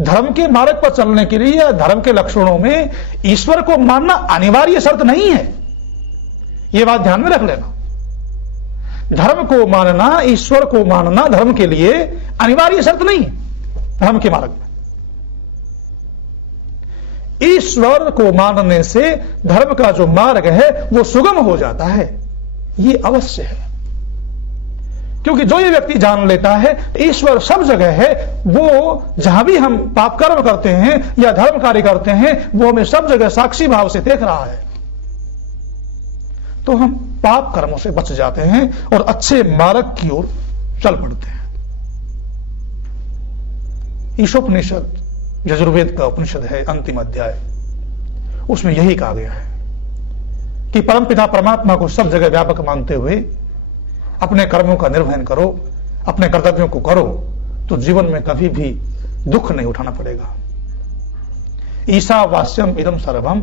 धर्म के मार्ग पर चलने के लिए या धर्म के लक्षणों में ईश्वर को मानना अनिवार्य शर्त नहीं है। यह बात ध्यान में रख लेना। धर्म को मानना, ईश्वर को मानना धर्म के लिए अनिवार्य शर्त नहीं है। धर्म के मार्ग में ईश्वर को मानने से धर्म का जो मार्ग है वो सुगम हो जाता है, ये अवश्य है। क्योंकि जो ये व्यक्ति जान लेता है ईश्वर सब जगह है, वो जहां भी हम पाप कर्म करते हैं या धर्म कार्य करते हैं वो हमें सब जगह साक्षी भाव से देख रहा है, तो हम पाप कर्मों से बच जाते हैं और अच्छे मार्ग की ओर चल पड़ते हैं। ईशोपनिषद यजुर्वेद का उपनिषद है, अंतिम अध्याय, उसमें यही कहा गया है कि परमपिता परमात्मा को सब जगह व्यापक मानते हुए अपने कर्मों का निर्वहन करो, अपने कर्तव्यों को करो, तो जीवन में कभी भी दुख नहीं उठाना पड़ेगा। ईशावास्यम इदम सर्वम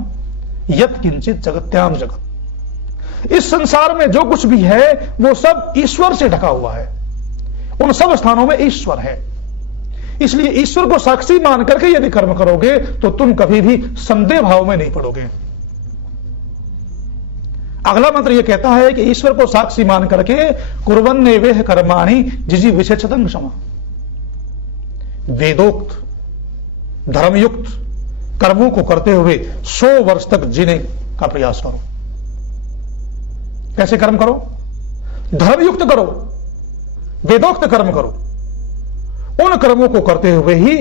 यत् किंचित जगत्याम जगत। इस संसार में जो कुछ भी है वो सब ईश्वर से ढका हुआ है, उन सब स्थानों में ईश्वर है। इसलिए ईश्वर को साक्षी मान करके यदि कर्म करोगे तो तुम कभी भी संदेह भाव में नहीं पड़ोगे। अगला मंत्र यह कहता है कि ईश्वर को साक्षी मान करके कुर्वन्ने वेह कर्माणि जिजी विशेषतंग क्षमा, वेदोक्त धर्मयुक्त कर्मों को करते हुए 100 वर्ष तक जीने का प्रयास करो। कैसे कर्म करो? धर्मयुक्त करो, वेदोक्त कर्म करो, उन कर्मों को करते हुए ही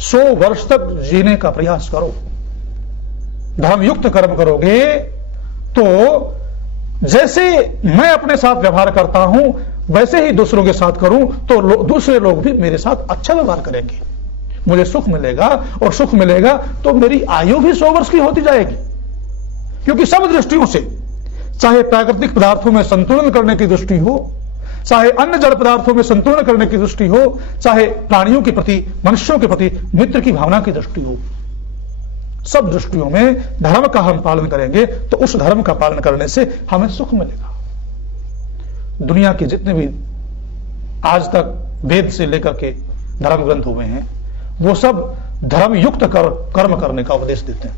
100 वर्ष तक जीने का प्रयास करो। धर्मयुक्त कर्म करोगे तो जैसे मैं अपने साथ व्यवहार करता हूं वैसे ही दूसरों के साथ करूं तो दूसरे लोग भी मेरे साथ अच्छा व्यवहार करेंगे, मुझे सुख मिलेगा, और सुख मिलेगा तो मेरी आयु भी 100 वर्ष की होती जाएगी। क्योंकि सब दृष्टियों से, चाहे प्राकृतिक पदार्थों में संतुलन करने की दृष्टि हो, चाहे अन्य जड़ पदार्थों में संतुलन करने की दृष्टि हो, चाहे प्राणियों के प्रति, मनुष्यों के प्रति मित्र की भावना की दृष्टि हो, सब दृष्टियों में धर्म का हम पालन करेंगे तो उस धर्म का पालन करने से हमें सुख मिलेगा। दुनिया के जितने भी आज तक वेद से लेकर के धर्म ग्रंथ हुए हैं वो सब धर्मयुक्त कर्म करने का उपदेश देते हैं।